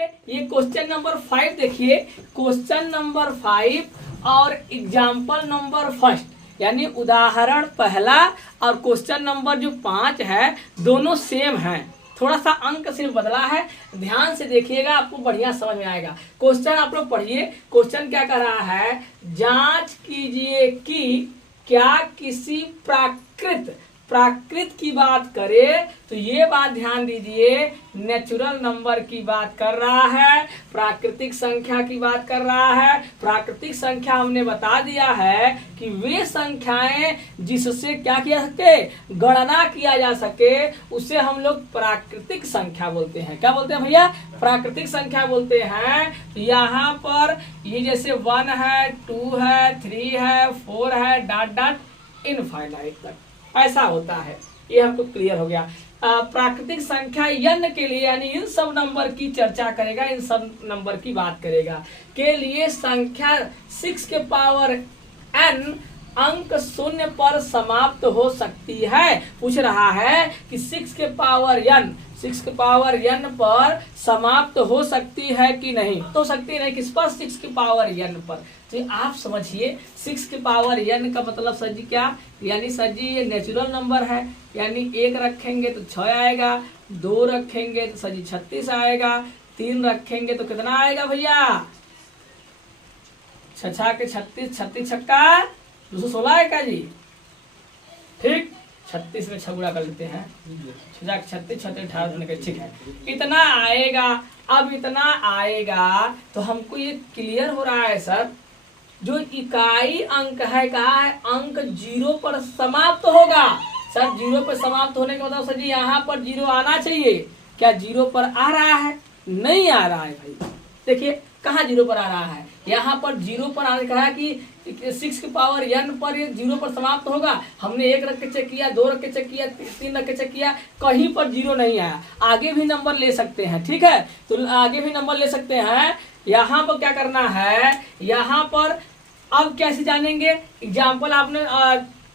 देखिए ये question number 5 देखिए, क्वेश्चन नंबर 5 और एग्जाम्पल नंबर फर्स्ट यानी उदाहरण पहला और क्वेश्चन नंबर जो 5 है दोनों सेम है, थोड़ा सा अंक सिर्फ बदला है। ध्यान से देखिएगा, आपको बढ़िया समझ में आएगा। क्वेश्चन आप लोग पढ़िए। क्वेश्चन क्या कर रहा है, जांच कीजिए कि क्या किसी प्राकृत की बात करे, तो ये बात ध्यान दीजिए, नेचुरल नंबर की बात कर रहा है, प्राकृतिक संख्या की बात कर रहा है। प्राकृतिक संख्या हमने बता दिया है कि वे संख्याएं जिससे क्या किया सके, गणना किया जा सके, उसे हम लोग प्राकृतिक संख्या बोलते हैं। क्या बोलते हैं भैया? प्राकृतिक संख्या बोलते हैं। तो यहाँ पर ये जैसे 1 है, 2 है, 3 है, 4 है, डॉट डॉट इनफाइनाइट तक ऐसा होता है। ये हमको क्लियर हो गया। प्राकृतिक संख्या n के लिए यानी इन सब नंबर की चर्चा करेगा, इन सब नंबर की बात करेगा। के लिए संख्या 6 के पावर n अंक 0 पर समाप्त हो सकती है। पूछ रहा है कि 6 के पावर n पर समाप्त हो सकती है कि नहीं, तो सकती नहीं। किस पर? 6 के पावर n पर। तो आप समझिए 6 के पावर n का मतलब सर जी क्या, यानी सर जी ये नेचुरल नंबर है, यानी 1 रखेंगे तो 6 आएगा, 2 रखेंगे तो सर जी 36 आएगा, 3 रखेंगे तो कितना आएगा भैया? 6 के 36, 36 छक्का 216 है क्या जी? ठीक, 36 में 6 गुणा कर लेते हैं, 6 36 36 18, ठीक है, इतना आएगा। अब इतना आएगा तो हमको ये क्लियर हो रहा है सर, जो इकाई अंक है कहा है अंक 0 पर समाप्त होगा। सर 0 पर समाप्त होने का मतलब सर जी यहाँ पर 0 आना चाहिए। क्या 0 पर आ रहा है? नहीं आ रहा है भाई। देखिए कहाँ 0 पर आ रहा है, यहाँ पर 0 पर आने कहा कि 6 के पावर n पर ये 0 पर समाप्त होगा। हमने 1 रख के चेक किया, 2 रख के चेक किया, 3 रख के चेक किया, कहीं पर 0 नहीं आया। आगे भी नंबर ले सकते हैं, ठीक है, तो आगे भी नंबर ले सकते हैं। यहाँ पर क्या करना है, यहाँ पर अब कैसे जानेंगे? एग्जाम्पल आपने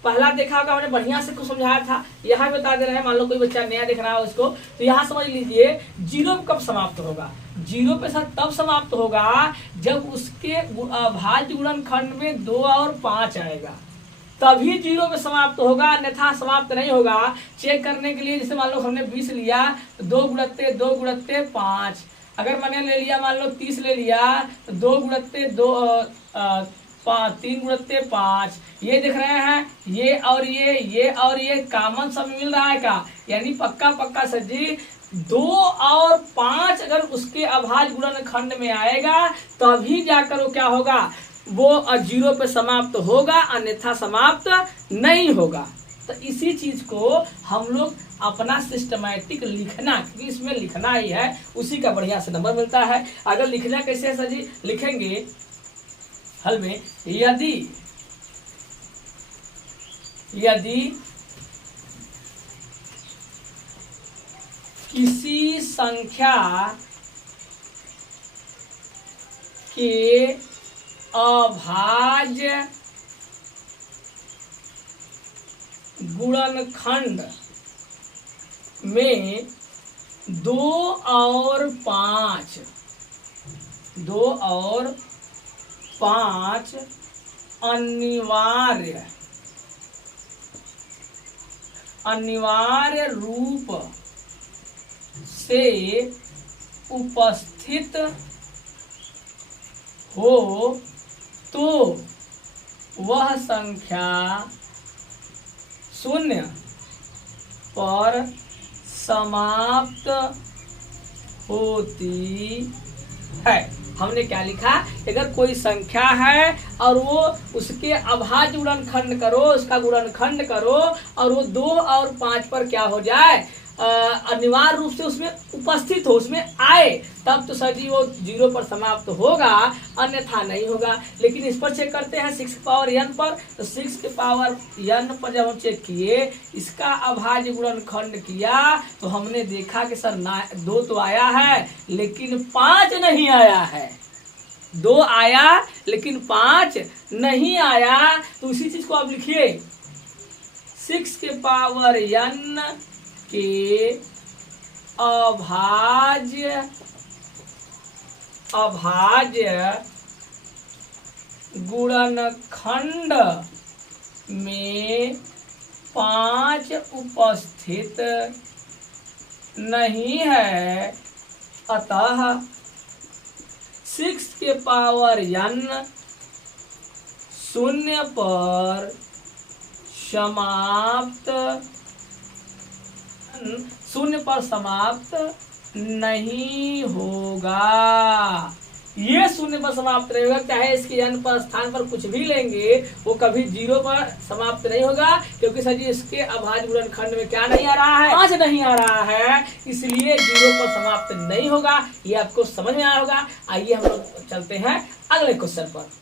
पहला देखा होगा, हमने बढ़िया से कुछ समझाया था, यहाँ बता दे रहे हैं। मान लो कोई बच्चा नया देख रहा है उसको, तो यहाँ समझ लीजिए 0 कब समाप्त होगा। 0 पे साथ तब समाप्त होगा जब उसके अभाज्य गुणनखंड में 2 और 5 आएगा, तभी 0 पे समाप्त होगा, अन्यथा समाप्त नहीं होगा। चेक करने के लिए जैसे मान लो हमने 20 लिया तो 2 गुणत्ते 5, अगर मैंने ले लिया मान लो 30 ले लिया तो 2 गुणत्ते 2 3 गुणत्ते 5। ये देख रहे हैं, ये और ये कॉमन सब मिल रहा है का, यानी पक्का सर जी 2 और 5 अगर उसके अभाज्य गुणनखंड में आएगा तभी जाकर वो क्या होगा, वो 0 पे समाप्त होगा, अन्यथा समाप्त नहीं होगा। तो इसी चीज को हम लोग अपना सिस्टमैटिक लिखना, क्योंकि इसमें लिखना ही है, उसी का बढ़िया से नंबर मिलता है। अगर लिखना कैसे है सर जी, लिखेंगे हल में, यदि किसी संख्या के अभाज्य गुणनखंड में 2 और 5 अनिवार्य रूप से उपस्थित हो तो वह संख्या 0 पर समाप्त होती है। हमने क्या लिखा, अगर कोई संख्या है और वो उसके अभाज्य गुणनखंड करो, उसका गुणनखंड करो और वो 2 और 5 पर क्या हो जाए, अनिवार्य रूप से उसमें उपस्थित हो, उसमें आए, तब तो सर जी वो 0 पर समाप्त होगा, अन्यथा नहीं होगा। लेकिन इस पर चेक करते हैं 6 के पावर n पर, तो 6 के पावर n पर जब हम चेक किए, इसका अभाज्य गुणनखंड किया तो हमने देखा कि सर 2 तो आया है लेकिन 5 नहीं आया है। 2 आया लेकिन 5 नहीं आया। तो उसी चीज को आप लिखिए, 6 के पावर n के अभाज्य अभाज्य गुणनखंड में 5 उपस्थित नहीं है, अतः 6 के पावर n शून्य पर समाप्त नहीं होगा। ये शून्य पर समाप्त नहीं होगा, चाहे इसके n पर स्थान पर कुछ भी लेंगे वो कभी 0 पर समाप्त नहीं होगा, क्योंकि सर जी इसके अभाज्य गुणनखंड में क्या नहीं आ रहा है, 5 नहीं आ रहा है, इसलिए 0 पर समाप्त नहीं होगा। ये आपको समझ में आया होगा। आइए हम लोग चलते हैं अगले क्वेश्चन पर।